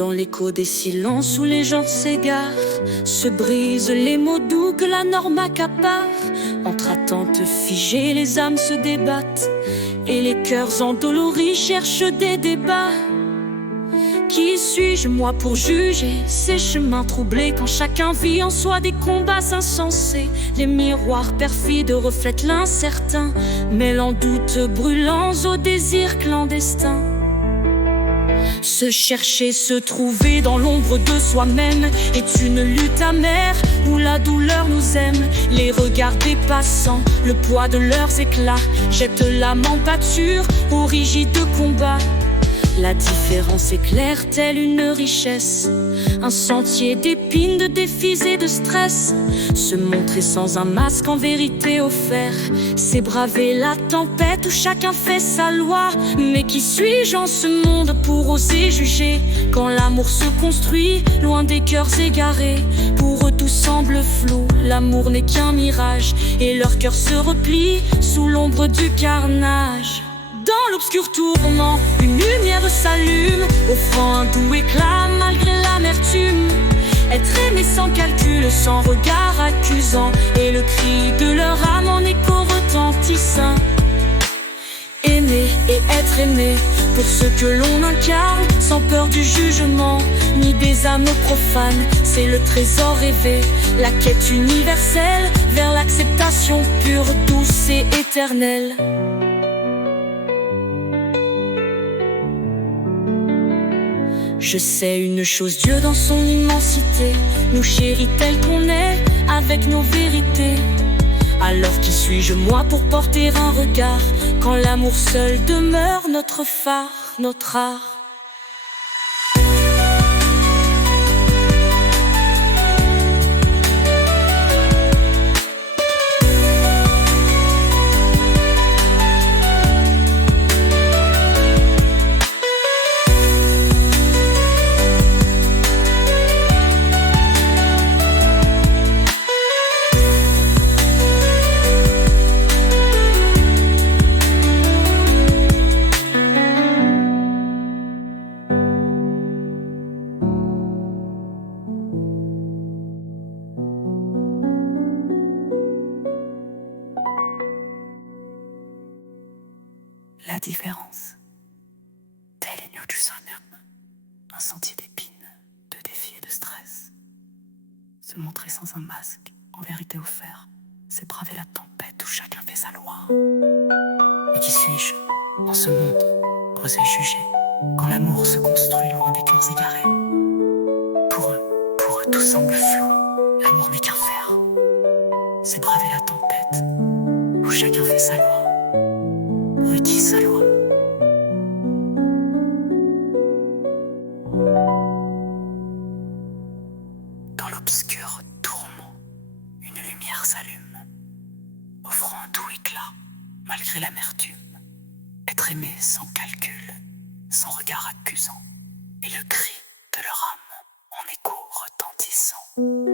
Dans l'écho des silences où les gens s'égarent, se brisent les mots doux que la norme accapare. Entre attentes figées, les âmes se débattent et les cœurs endoloris cherchent des débats. Qui suis-je, moi, pour juger ces chemins troublés, quand chacun vit en soi des combats insensés? Les miroirs perfides reflètent l'incertain, mêlant doutes brûlants aux désirs clandestins. Se chercher, se trouver dans l'ombre de soi-même est une lutte amère où la douleur nous aime. Les regards des passants, le poids de leurs éclats, jettent l'âme en pâture au rigide combat. La différence éclaire telle une richesse, un sentier d'épines, de défis et de stress. Se montrer sans un masque en vérité offert, c'est braver la tempête où chacun fait sa loi. Mais qui suis-je en ce monde pour oser juger, quand l'amour se construit loin des cœurs égarés? Pour eux tout semble flou, l'amour n'est qu'un mirage, et leur cœur se replie sous l'ombre du carnage. Dans l'obscur tourment, une lumière s'allume, offrant un doux éclat malgré l'amertume. Être aimé sans calcul, sans regard accusant, et le cri de leur âme en écho retentissant. Aimer et être aimé pour ce que l'on incarne, sans peur du jugement ni des âmes profanes. C'est le trésor rêvé, la quête universelle vers l'acceptation pure, douce et éternelle. Je sais une chose, Dieu dans son immensité nous chérit tel qu'on est, avec nos vérités. Alors qui suis-je, moi, pour porter un regard, quand l'amour seul demeure notre phare, notre art? La différence, tel est New Sonium, un sentier d'épines, de défis et de stress. Se montrer sans un masque, en vérité offert, c'est braver la tempête où chacun fait sa loi. Et qui suis-je en ce monde, oser juger, quand l'amour se construit loin des cœurs égarés? Pour eux tout semble flou, l'amour n'est qu'un fer. C'est braver la tempête où chacun fait sa loi. Qui sa loi? Dans l'obscur tourment, une lumière s'allume, offrant un doux éclat malgré l'amertume. Être aimé sans calcul, sans regard accusant, et le cri de leur âme en écho retentissant.